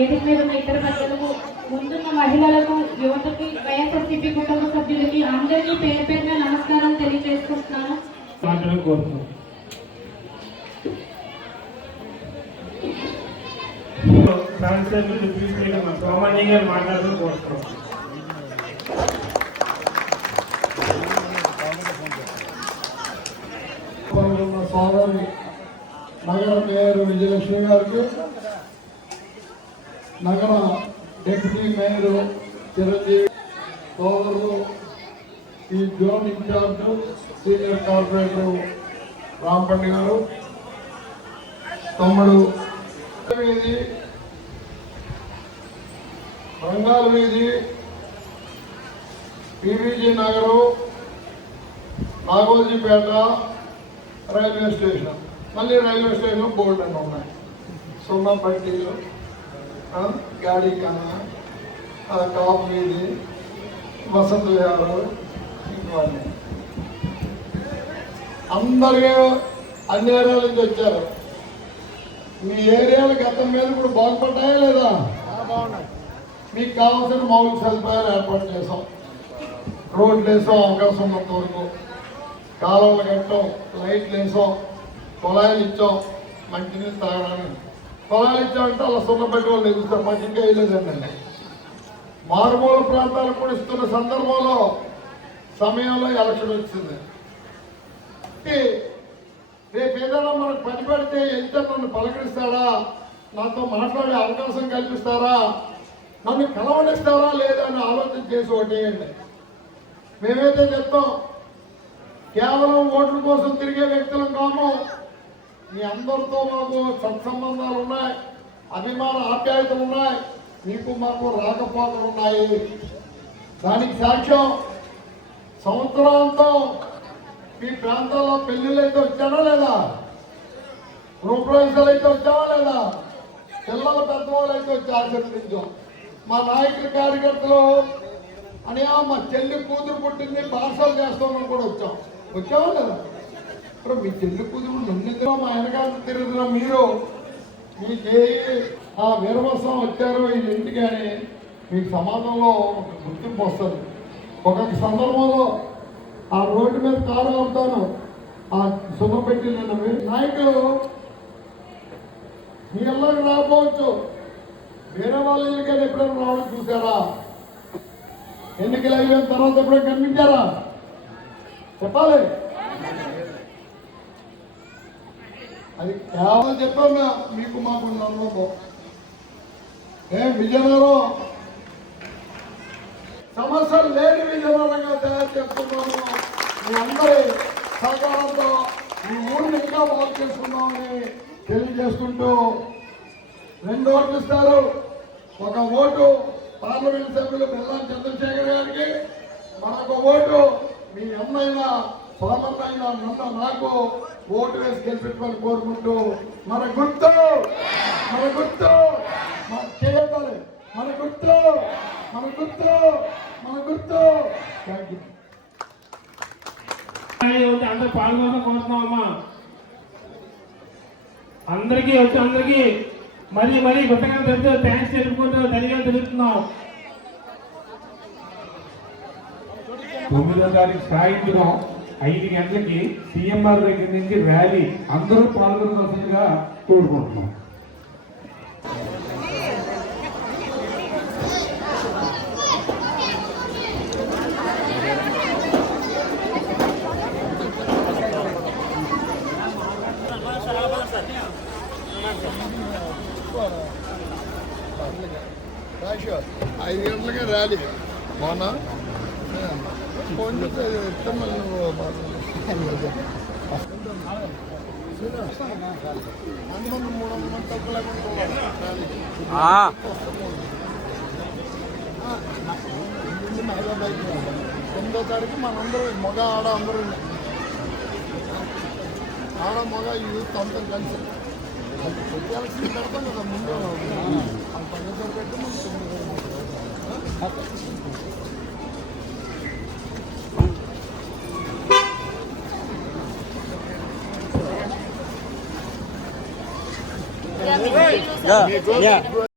వేదిక మీద ఉన్న ఇతర పెద్దలకు, ముందున్న మహిళలకు, యువతకి, వైఎస్ఆర్సీపీ కుటుంబ సభ్యులకి అందరికీ పేరు పేరున నమస్కారం తెలియజేసుకుంటున్నాను. సామాన్యంగా మాట్లాడడం కోరుతున్నాం. సోదరి నగర మేయర్ విజయలక్ష్మి గారికి, నగర డిప్యూటీ మేయర్ చిరంజీవి సోదరులు, ఈ జోన్ ఇన్ఛార్జ్ సీనియర్ కార్పొరేటర్ రాంపండి గారు, తమ్ముడు వీధి, రంగాల వీధి, పీవీజీ నగరు, నాగోజీపేట, రైల్వే స్టేషన్, మళ్ళీ రైల్వే స్టేషన్ బోర్డు అని ఉన్నాయి, సున్నా పట్టీలు, గాడి కన్నా, కాపు వీధి, వసంత విహారాలు, ఇవన్నీ అందరికీ అన్ని ఏరియాల నుంచి వచ్చారు. మీ ఏరియాలు గతం మీద ఇప్పుడు బాగుపడ్డాయా లేదా? మీకు కావాల్సిన మౌలిక సదుపాయాలు ఏర్పాటు చేసాం. రోడ్లు వేసాం, అవకాశం ఉన్నంత వరకు కాలువలు కట్టాం, లైట్లు వేసాం, కుళాయిలు ఇచ్చాం, మంచినీళ్ళు తాగడానికి. కుళాయిలు ఇచ్చామంటే అలా సున్నపట్టి వాళ్ళు ఎదుగుతారు, మాకు ఇంకా వేయలేదండి. మారుమూల ప్రాంతాలకు కూడా ఇస్తున్న సందర్భంలో సమయంలో ఎలక్షన్ వచ్చింది. రేపు ఏదైనా మనకు పని పెడితే ఎంత నన్ను పలకరిస్తారా, నాతో మాట్లాడే అవకాశం కల్పిస్తారా, నన్ను కలవనిస్తారా లేదా అని ఆలోచన చేసి ఓటేయండి. మేమైతే చెప్తాం, కేవలం ఓట్ల కోసం తిరిగే వ్యక్తులం కాము. మీ అందరితో మాకు సత్సంబంధాలు ఉన్నాయి, అభిమాన ఆప్యాయతలు ఉన్నాయి, మీకు మాకు రాకపోకలు ఉన్నాయి. దానికి సాక్ష్యం సంవత్సరాంతం మీ ప్రాంతాల్లో పెళ్లిళ్ళు అయితే వచ్చానా లేదా, గృహప్రవేశాలు అయితే వచ్చావా లేదా, పిల్లల పెద్దవాళ్ళు అయితే వచ్చి ఆశీర్వదించాం. మా నాయకుల కార్యకర్తలు అని మా చెల్లి కూతురు పుట్టింది పార్సల్ చేస్తామని కూడా వచ్చావా లేదా? ఇప్పుడు మీ చెల్లి కూతురు నన్ను మా వెనకాల తిరుగుతున్న మీరు మీకే ఆ వీరవసం వచ్చారు ఈ ఇంటికి అని మీకు సమాజంలో ఒక గుర్తింపు వస్తుంది. ఒక్కొక్క సందర్భంలో ఆ రోడ్డు మీద కారు ఆపుతాను, ఆ సున్నపెట్టి నాయకులు మీ ఇళ్ళకి రాకపోవచ్చు, వేరే వాళ్ళ ఇళ్ళకైనా ఎప్పుడైనా రావడం చూసారా? ఎన్నికలు అయిపోయిన తర్వాత ఎప్పుడైనా కనిపించారా? చెప్పాలి. అది కేవలం చెప్పాను మీకు మాకు అనుభవం. విజయనగరం సమస్యలు లేని విజయనగరంగా తయారు చేస్తున్నాము. మీ అందరి సహకారంతో ఈ ఊరిని ఇంకా బాగు చేసుకున్నామని తెలియజేసుకుంటూ 2 ఓట్లు ఇస్తారు. ఒక ఓటు పార్లమెంట్ సభ్యులు బెల్లాం చంద్రశేఖర్ గారికి, మరొక ఓటు మీ అమ్మైనా సోమన్నైనా నన్ను నాకు ఓటు వేసి గెలిపించమని కోరుకుంటూ మన గుర్తు చేయాలి, మన గుర్తు థ్యాంక్ యూ. అందరూ పాల్గొనడం కోరుతున్నామమ్మా. అందరికీ మరీ కొత్తగా పెద్ద థ్యాంక్స్ తెలుపుకుంటూ ధన్యవాదాలు తెలుపుతున్నాం. 9వ తారీఖు సాయంత్రం 5 గంటలకి సిఎంఆర్ దగ్గర నుంచి ర్యాలీ, అందరూ పాల్గొనవలసిందిగా కోరుకుంటున్నాం. ఐదు గంటలకే ర్యాలీ. మొన్న ఫోన్ చేస్తే ఇస్తాం మళ్ళీ మంది 300 మంది తక్కువ లేకుండా హైదరాబాద్ 9వ తారీఖు మనందరూ మగ ఆడ అందరూ ఆడ మగ యూత్ అంతా కలిసి పెట్టాల్సింది పెడతాం కదా ముందు పద్ధతి పెట్టి Yeah.